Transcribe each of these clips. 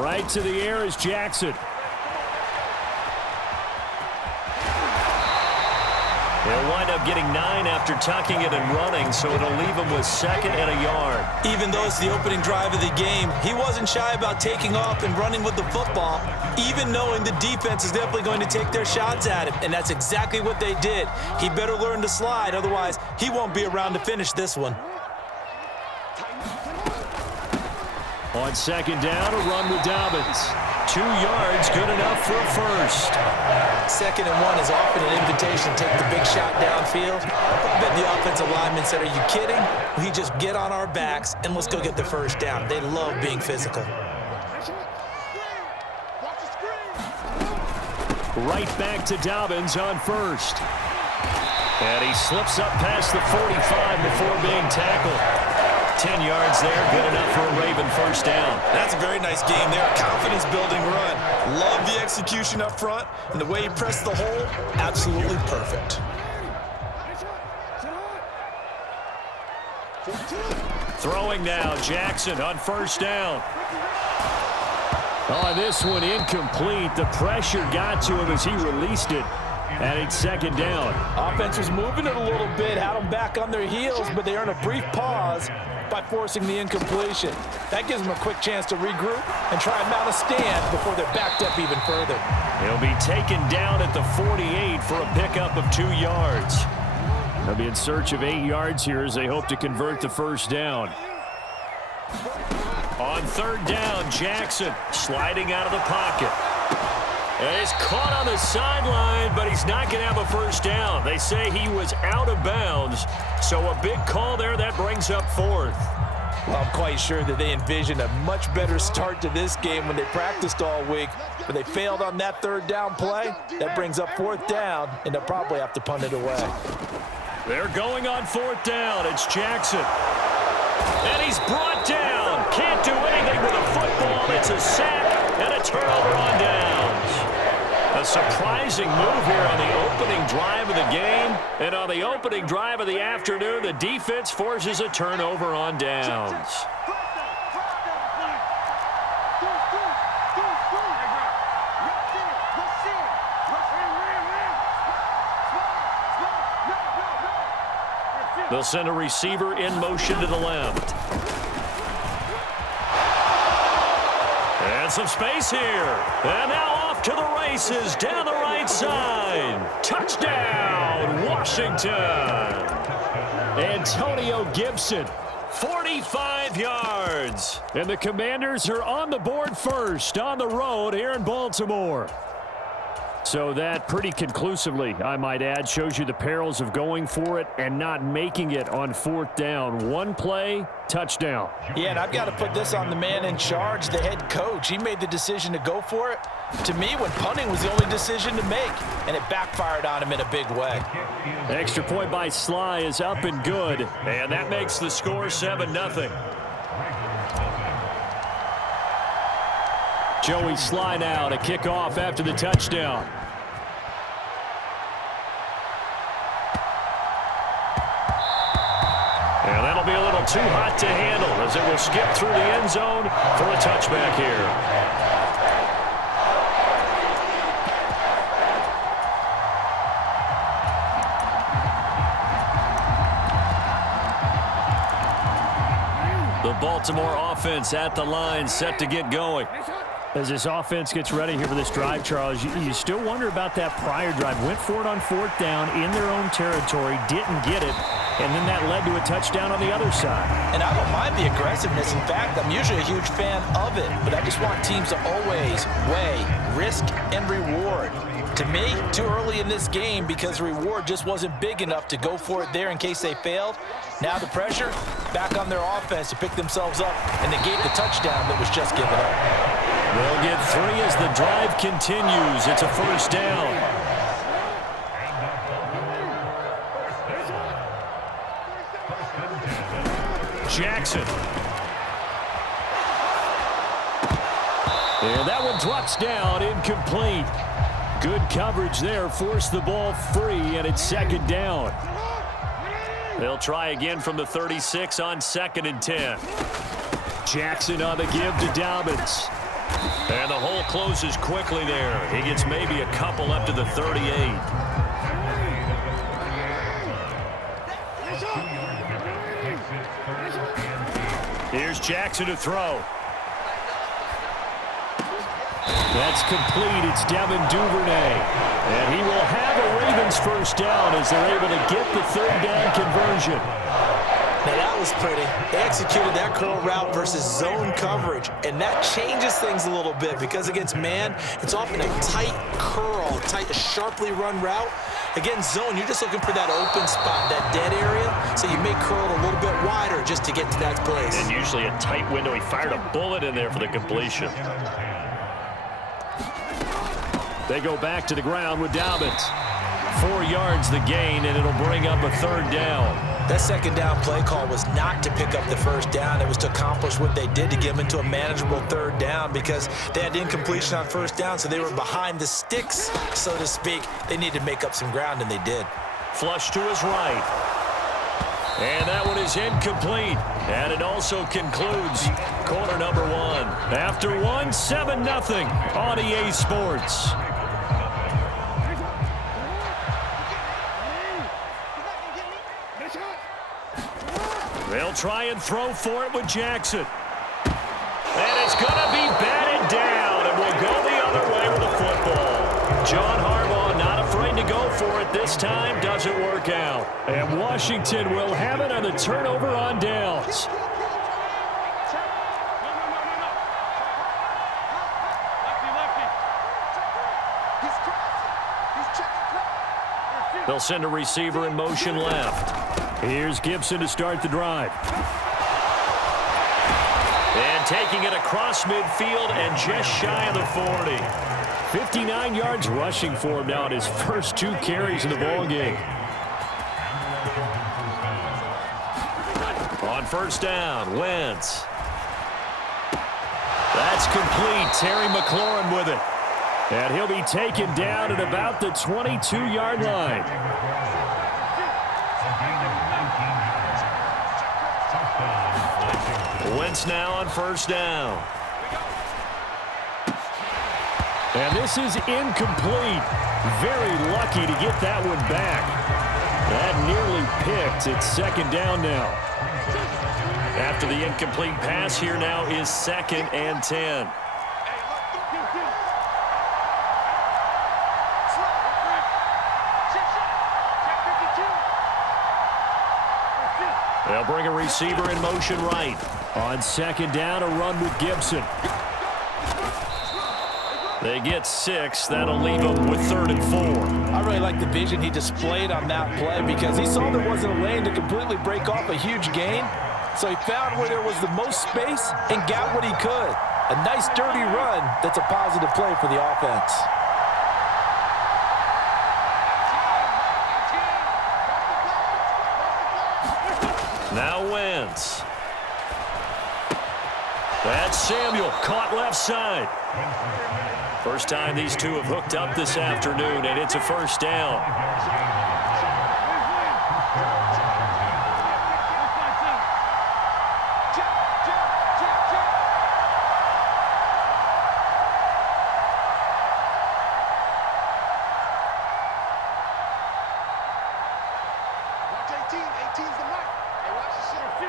Right to the air is Jackson. They'll wind up getting 9 after tucking it and running, so it'll leave him with 2nd and a yard. Even though it's the opening drive of the game, he wasn't shy about taking off and running with the football, even knowing the defense is definitely going to take their shots at him, and that's exactly what they did. He better learn to slide, otherwise he won't be around to finish this one. On 2nd down, a run with Dobbins. 2 yards, good enough for a first. 2nd and 1 is often an invitation to take the big shot downfield. I bet the offensive lineman said, "Are you kidding? We just get on our backs and let's go get the first down." They love being physical. Right back to Dobbins on 1st. And he slips up past the 45 before being tackled. 10 yards there, good enough for a Raven first down. That's a very nice game there. Confidence-building run. Love the execution up front, and the way he pressed the hole, absolutely perfect. Throwing now, Jackson on 1st down. On this one, incomplete. The pressure got to him as he released it. And it's 2nd down. Offense was moving it a little bit, had them back on their heels, but they earned a brief pause by forcing the incompletion. That gives them a quick chance to regroup and try and mount a stand before they're backed up even further. He'll be taken down at the 48 for a pickup of 2 yards. They'll be in search of 8 yards here as they hope to convert the first down. On 3rd down, Jackson sliding out of the pocket. And he's caught on the sideline, but he's not going to have a first down. They say he was out of bounds, so a big call there that brings up 4th. Well, I'm quite sure that they envisioned a much better start to this game when they practiced all week, but they failed on that 3rd down play. That brings up 4th down, and they'll probably have to punt it away. They're going on 4th down. It's Jackson. And he's brought down. Can't do anything with a football. It's a sack and a turnover on downs. A surprising move here on the opening drive of the game. And on the opening drive of the afternoon, the defense forces a turnover on downs. They'll send a receiver in motion to the left. And some space here. And now off to the races down the right side. Touchdown, Washington. Antonio Gibson, 45 yards. And the Commanders are on the board first on the road here in Baltimore. So that pretty conclusively, I might add, shows you the perils of going for it and not making it on 4th down. One play, touchdown. Yeah, and I've got to put this on the man in charge, the head coach. He made the decision to go for it. To me, when punting was the only decision to make, and it backfired on him in a big way. Extra point by Sly is up and good, and that makes the score 7-0. Joey Sly now to kick off after the touchdown. And that'll be a little too hot to handle as it will skip through the end zone for a touchback here. The Baltimore offense at the line, set to get going. As this offense gets ready here for this drive, Charles, you still wonder about that prior drive. Went for it on 4th down in their own territory, didn't get it, and then that led to a touchdown on the other side. And I don't mind the aggressiveness. In fact, I'm usually a huge fan of it, but I just want teams to always weigh risk and reward. To me, too early in this game because reward just wasn't big enough to go for it there in case they failed. Now the pressure back on their offense to pick themselves up, and they gave the touchdown that was just given up. They'll get 3 as the drive continues. It's a first down. Jackson. And that one drops down, incomplete. Good coverage there, forced the ball free, and it's 2nd down. They'll try again from the 36 on 2nd and 10. Jackson on the give to Dobbins. And the hole closes quickly there. He gets maybe a couple up to the 38. Here's Jackson to throw. That's complete. It's Devin Duvernay. And he will have a Ravens first down as they're able to get the third down conversion. Now that was pretty. They executed that curl route versus zone coverage, and that changes things a little bit because against man, it's often a tight curl, a sharply run route. Against zone, you're just looking for that open spot, that dead area, so you may curl it a little bit wider just to get to that place. And usually a tight window. He fired a bullet in there for the completion. They go back to the ground with Dobbins. 4 yards the gain, and it'll bring up a third down. That second down play call was not to pick up the first down. It was to accomplish what they did to get them into a manageable third down because they had incompletion on first down, so they were behind the sticks, so to speak. They needed to make up some ground, and they did. Flush to his right. And that one is incomplete. And it also concludes quarter number 1. After 1, 7-0 on EA Sports. They'll try and throw for it with Jackson. And it's going to be batted down, and will go the other way with the football. John Harbaugh not afraid to go for it this time. Doesn't work out. And Washington will have it on the turnover on downs. They'll send a receiver in motion left. Here's Gibson to start the drive. And taking it across midfield and just shy of the 40. 59 yards rushing for him now in his first 2 carries in the ballgame. On first down, Wentz. That's complete. Terry McLaurin with it. And he'll be taken down at about the 22-yard line. Wentz now on first down. And this is incomplete. Very lucky to get that one back. That nearly picked. It's second down now. After the incomplete pass, here now is 2nd and 10. They'll bring a receiver in motion right. On second down, a run with Gibson. They get 6. That'll leave them with 3rd and 4. I really like the vision he displayed on that play because he saw there wasn't a lane to completely break off a huge gain. So he found where there was the most space and got what he could. A nice, dirty run that's a positive play for the offense. Now Wentz. That's Samuel, caught left side. First time these two have hooked up this afternoon, and it's a first down.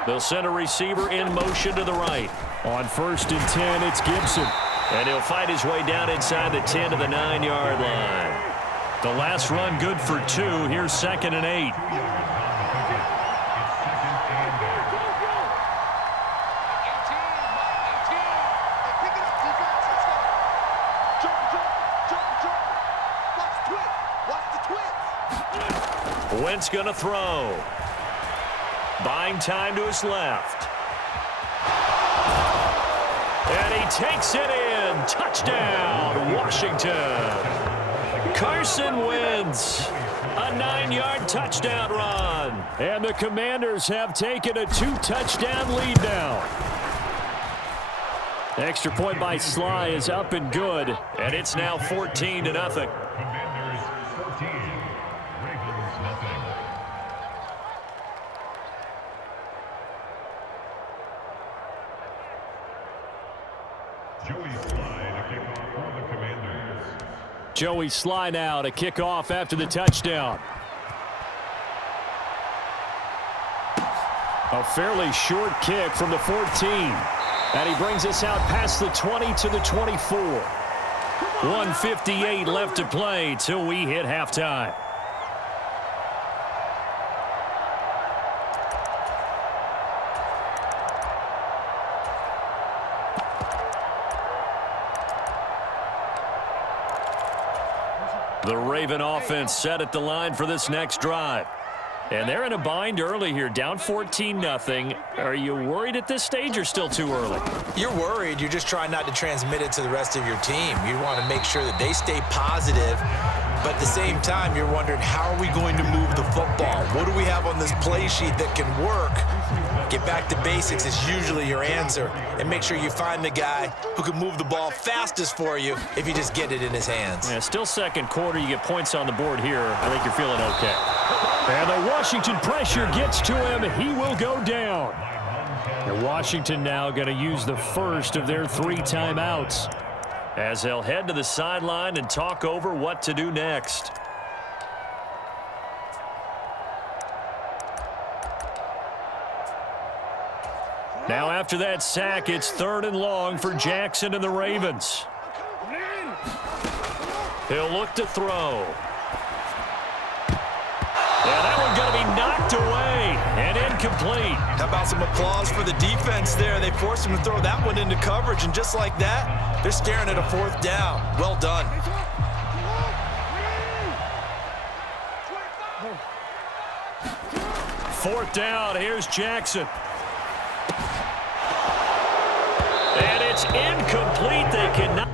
They'll send a receiver in motion to the right. On 1st and 10, it's Gibson. And he'll fight his way down inside the 10 to the 9-yard line. The last run good for 2. Here's 2nd and 8. Wentz going to throw. Buying time to his left. And he takes it in. Touchdown, Washington. Carson Wentz. A 9-yard touchdown run. And the Commanders have taken a 2-touchdown lead now. Extra point by Sly is up and good. And it's now 14-0. Joey Sly now to kick off after the touchdown. A fairly short kick from the 14. And he brings us out past the 20 to the 24. 1:58 left to play till we hit halftime. The Raven offense set at the line for this next drive. And they're in a bind early here, down 14-0. Are you worried at this stage or still too early? You're worried. You're just trying not to transmit it to the rest of your team. You want to make sure that they stay positive. But at the same time, you're wondering, how are we going to move the football? What do we have on this play sheet that can work? Get back to basics is usually your answer. And make sure you find the guy who can move the ball fastest for you if you just get it in his hands. Yeah, still second quarter. You get points on the board here. I think you're feeling okay. And the Washington pressure gets to him. He will go down. And Washington now going to use the first of their 3 timeouts as they'll head to the sideline and talk over what to do next. Now after that sack, it's 3rd and long for Jackson and the Ravens. He'll look to throw. Yeah, that one going to be knocked away and incomplete. How about some applause for the defense there? They forced him to throw that one into coverage, and just like that, they're staring at a 4th down. Well done. Fourth down, here's Jackson. And it's incomplete. They cannot.